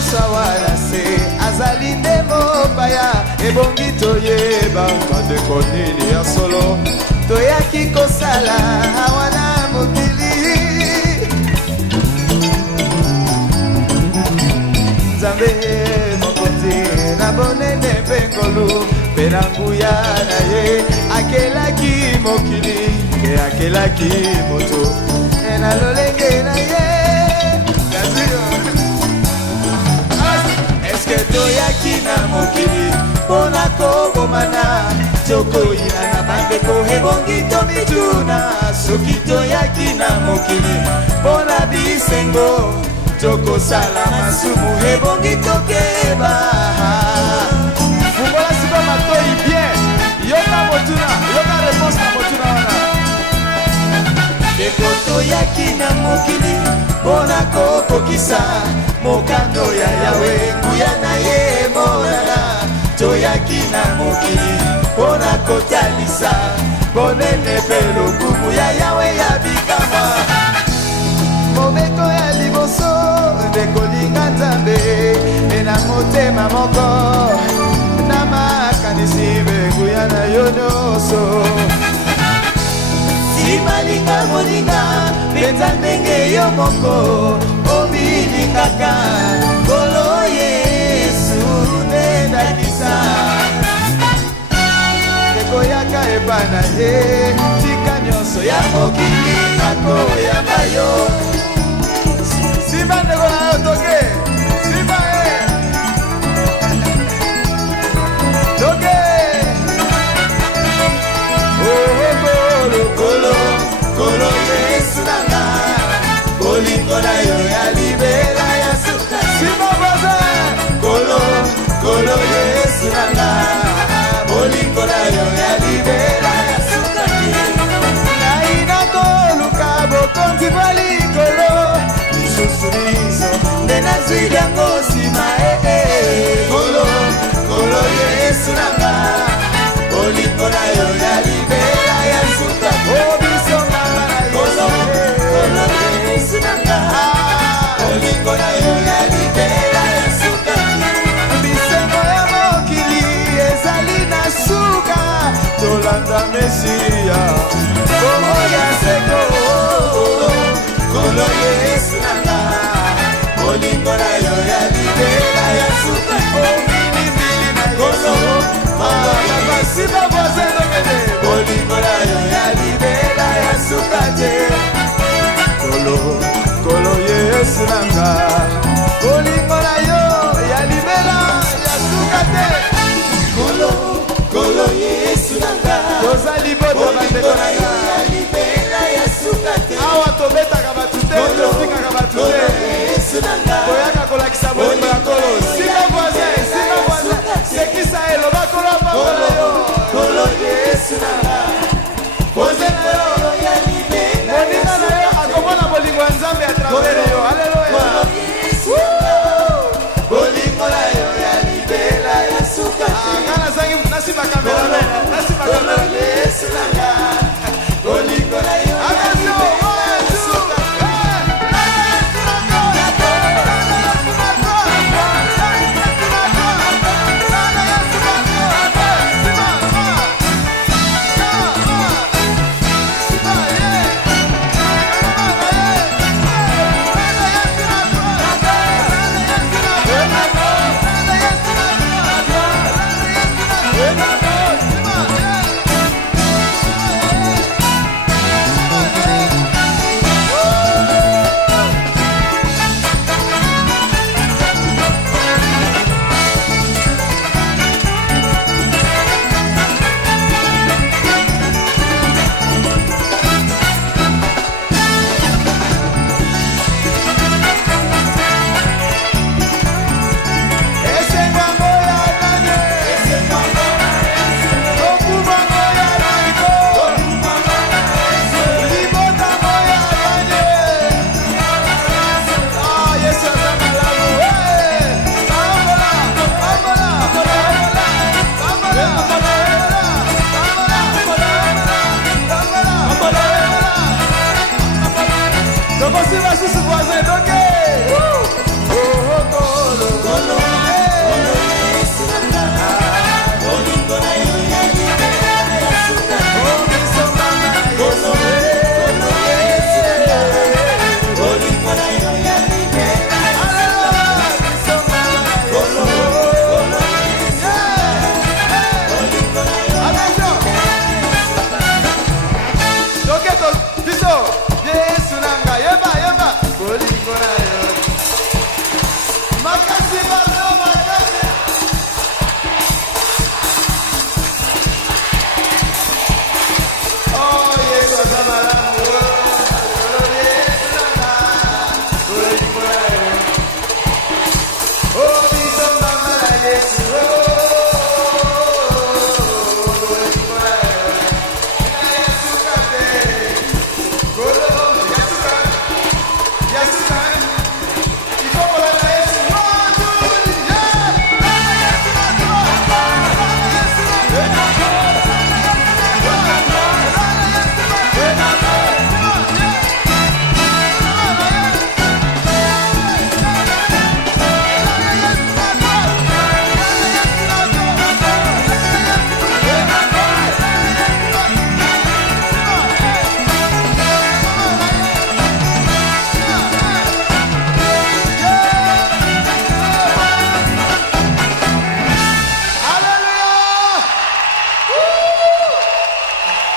nyonso wana se azali nde mopaya ebongi toyeba bandeko nini ya solo toyaki kosala wana mokili Nzambe mokonzi na bonene mpe ngolu mpe na nguya na ye akelaki mokili mpe akelaki moto na lolenge na ye eske toyaki na mokili mpona kobomana tokoyina na bandeko ebongi tomituna soki toyaki na mokili mpona bisengo tokosala masumu ebongi tokeba fungola sika matoi bien yoka motuna yoka réponse na motuna wana ndeko toyaki na mokili mpona kokokisa mokando ya yawe nguya na ye monana toyaki na mokili mpona kotalisa bonene mpe lokumu ya yawe ya bikama mobeko ya liboso ndekolinga Nzambe na motema moko na makanisi nguya na yo nyonso simalinga molinga mpenza ndenge yo moko omilingaka kolo Yesu ndendanisa tekoyaka epa na ye tika nyonso ya mokili nakoyamba yo simba ndeko na yo toke simba toke kolo Yesu nanga bolingo na yo ya libela ya suka simba baza kolo Yesu nanga bolingo na yo ya libela ya suka naina koluka bokonzi bwa likolo lisusu liso nde nazwi yango nsima kolo Yesu nanga bolingo na yo ya libela ya suka olingo na yo ya libela ya suka bisengo ya mokili ezali na suka tolanda Mesiya bongo ya seko kolo Yesu nanga olingo na yo ya libela ya suka ominimili na Yesu basiba bozendokete olingo na yo ya libela ya suka te kolo Yesu nanga bolingo na yo ya libela ya suka te kolo Yesu nanga tozali boto bandeko na yo ya libela ya suka te awa tobetaka batu te tofikaka batu te toyaka kolakisa bolingo ya kolo sika voisin sekisa eloba kolo mbangola yo kolo Yesu nanga bolingo na yo moninga na yo akomona bolingo ya Nzambe a travers yo.